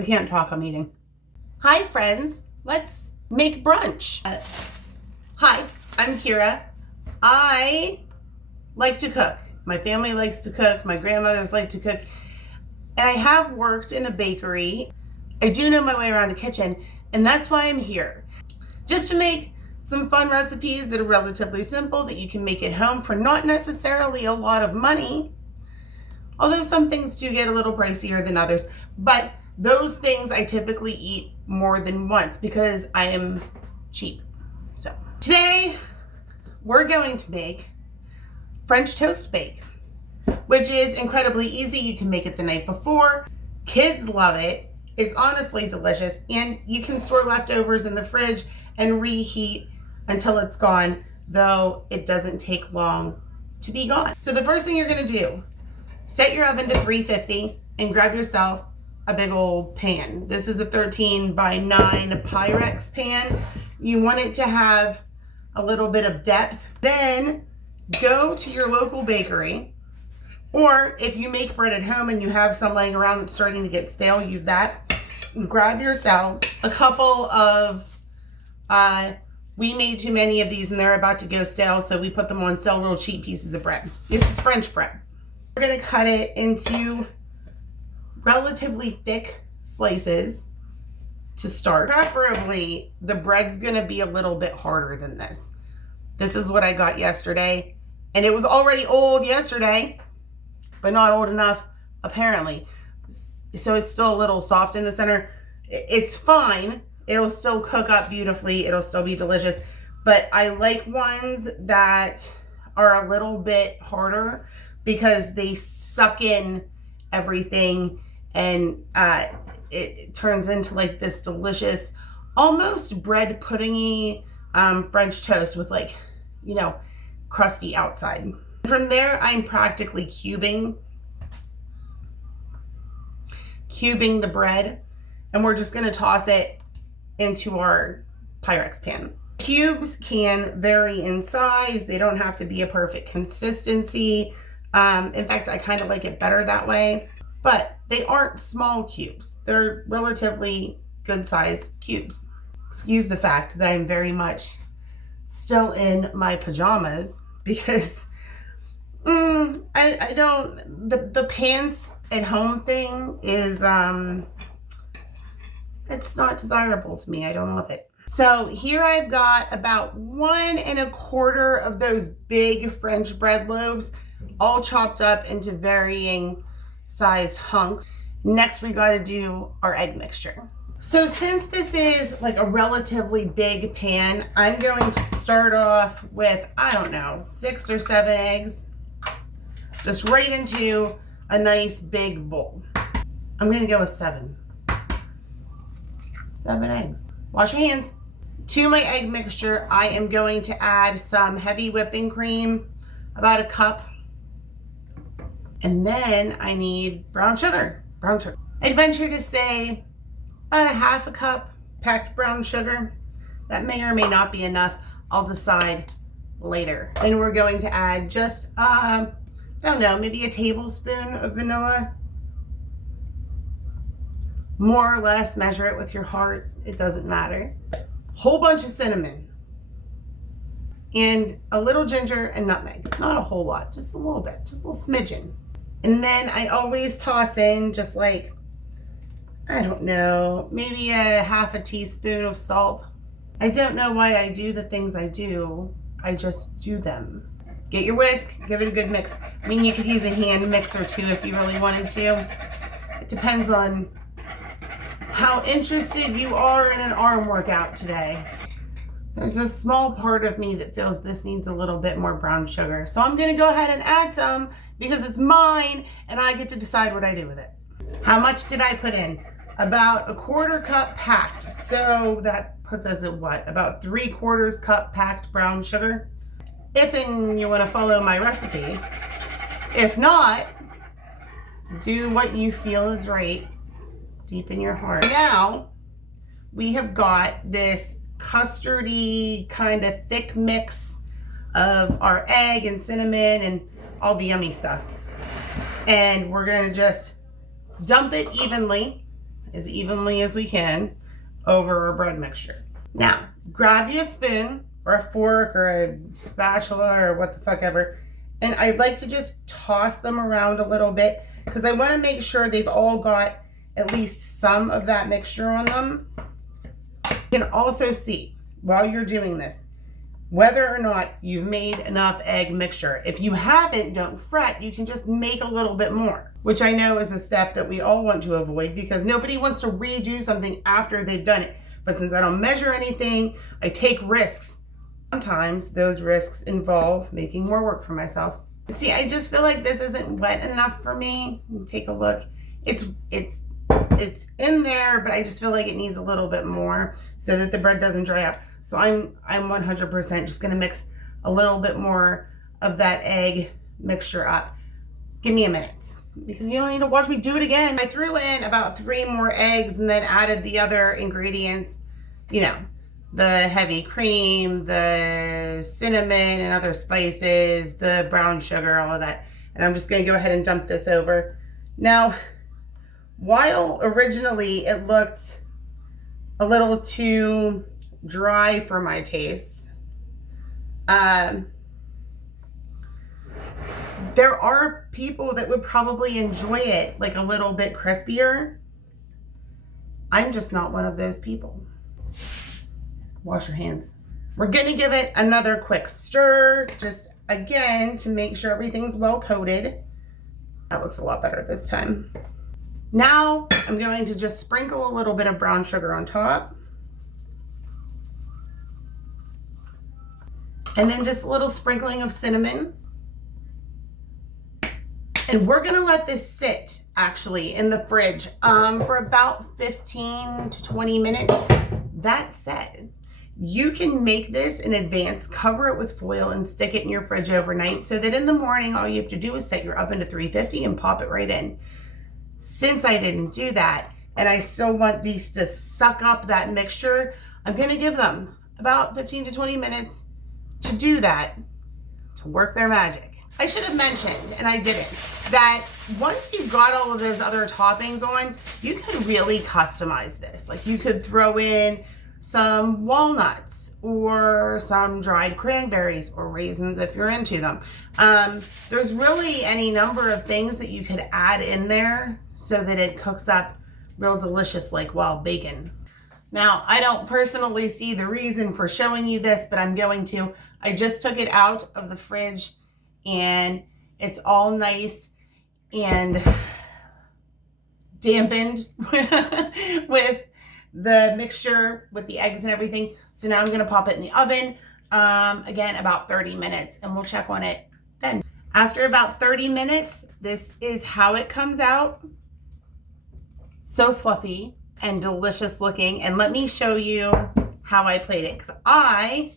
I can't talk, I'm eating. Hi friends, let's make brunch. Hi, I'm Kira. I like to cook. My family likes to cook, my grandmothers like to cook, and I have worked in a bakery. I do know my way around a kitchen, and that's why I'm here. Just to make some fun recipes that are relatively simple that you can make at home for not necessarily a lot of money. Although some things do get a little pricier than others, but those things I typically eat more than once because I am cheap. So today we're going to make French toast bake, which is incredibly easy. You can make it the night before. Kids love it. It's honestly delicious, and you can store leftovers in the fridge and reheat until it's gone, though it doesn't take long to be gone. So the first thing you're gonna do, set your oven to 350 and grab yourself a big old pan. This is a 13 by 9 Pyrex pan. You want it to have a little bit of depth. Then go to your local bakery, or if you make bread at home and you have some laying around that's starting to get stale, use that. Grab yourselves a couple of, we made too many of these and they're about to go stale, so we put them on sale, real cheap pieces of bread. This is French bread. We're gonna cut it into relatively thick slices to start. Preferably, the bread's gonna be a little bit harder than this. This is what I got yesterday, and it was already old yesterday, but not old enough, apparently. So it's still a little soft in the center. It's fine. It'll still cook up beautifully. It'll still be delicious, but I like ones that are a little bit harder because they suck in everything, and it turns into like this delicious, almost bread puddingy French toast with, like, you know, crusty outside. From there, I'm practically cubing the bread, and we're just gonna toss it into our Pyrex pan. Cubes can vary in size. They don't have to be a perfect consistency. In fact, I kind of like it better that way, but they aren't small cubes. They're relatively good sized cubes. Excuse the fact that I'm very much still in my pajamas because I don't, the pants at home thing is, it's not desirable to me. I don't love it. So here I've got about 1 1/4 of those big French bread loaves, all chopped up into varying sized hunks. Next, we got to do our egg mixture. So since this is like a relatively big pan, I'm going to start off with, I don't know, 6 or 7 eggs, just right into a nice big bowl. I'm going to go with 7. 7 eggs. Wash your hands. To my egg mixture, I am going to add some heavy whipping cream, about a cup. And then I need brown sugar. I'd venture to say about a 1/2 cup packed brown sugar. That may or may not be enough. I'll decide later. Then we're going to add just, I don't know, maybe a tablespoon of vanilla. More or less, measure it with your heart. It doesn't matter. Whole bunch of cinnamon. And a little ginger and nutmeg. Not a whole lot, just a little bit, just a little smidgen. And then I always toss in just like, I don't know, maybe a 1/2 teaspoon of salt. I don't know why I do the things I do. I just do them. Get your whisk, give it a good mix. I mean, you could use a hand mixer too if you really wanted to. It depends on how interested you are in an arm workout today. There's a small part of me that feels this needs a little bit more brown sugar. So I'm gonna go ahead and add some because it's mine and I get to decide what I do with it. How much did I put in? About a 1/4 cup packed. So that puts us at what? About 3/4 cup packed brown sugar. If you wanna follow my recipe. If not, do what you feel is right deep in your heart. Now, we have got this custardy kind of thick mix of our egg and cinnamon and all the yummy stuff. And we're gonna just dump it evenly as evenly as we can over our bread mixture. Now, grab you a spoon or a fork or a spatula or what the fuck ever, and I'd like to just toss them around a little bit because I want to make sure they've all got at least some of that mixture on them. You can also see while you're doing this whether or not you've made enough egg mixture. If you haven't, don't fret. You can just make a little bit more, which I know is a step that we all want to avoid because nobody wants to redo something after they've done it. But since I don't measure anything, I take risks. Sometimes those risks involve making more work for myself. See, I just feel like this isn't wet enough for me. Take a look. It's in there, but I just feel like it needs a little bit more so that the bread doesn't dry out. So I'm 100% just gonna mix a little bit more of that egg mixture up. Give me a minute because you don't need to watch me do it again. I threw in about 3 more eggs and then added the other ingredients, you know, the heavy cream, the cinnamon and other spices, the brown sugar, all of that. And I'm just gonna go ahead and dump this over. Now, while originally it looked a little too dry for my tastes, there are people that would probably enjoy it like a little bit crispier. I'm just not one of those people. Wash your hands. We're gonna give it another quick stir, just again to make sure everything's well coated. That looks a lot better this time. Now I'm going to just sprinkle a little bit of brown sugar on top. And then just a little sprinkling of cinnamon. And we're gonna let this sit actually in the fridge for about 15 to 20 minutes. That said, you can make this in advance, cover it with foil and stick it in your fridge overnight so that in the morning, all you have to do is set your oven to 350 and pop it right in. Since I didn't do that, and I still want these to suck up that mixture, I'm gonna give them about 15 to 20 minutes to do that, to work their magic. I should have mentioned, and I didn't, that once you've got all of those other toppings on, you could really customize this. Like you could throw in some walnuts or some dried cranberries or raisins if you're into them. There's really any number of things that you could add in there so that it cooks up real delicious like wild bacon. Now, I don't personally see the reason for showing you this, but I'm going to. I just took it out of the fridge and it's all nice and dampened with the mixture, with the eggs and everything. So now I'm gonna pop it in the oven, again, about 30 minutes, and we'll check on it then. After about 30 minutes, this is how it comes out. So fluffy and delicious looking. And let me show you how I plate it, because I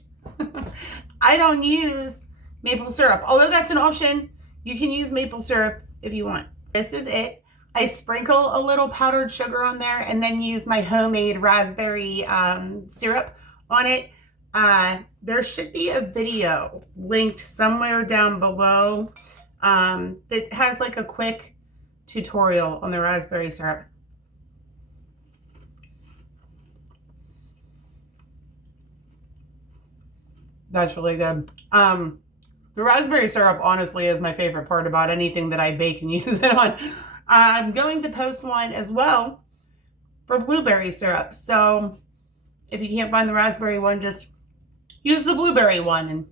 don't use maple syrup, although that's an option. You can use maple syrup if you want. This is it. I sprinkle a little powdered sugar on there and then use my homemade raspberry syrup on it. There should be a video linked somewhere down below that has like a quick tutorial on the raspberry syrup. That's really good. The raspberry syrup honestly is my favorite part about anything that I bake and use it on. I'm going to post one as well for blueberry syrup. So if you can't find the raspberry one, just use the blueberry one and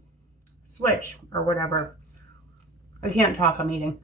switch or whatever. I can't talk, I'm eating.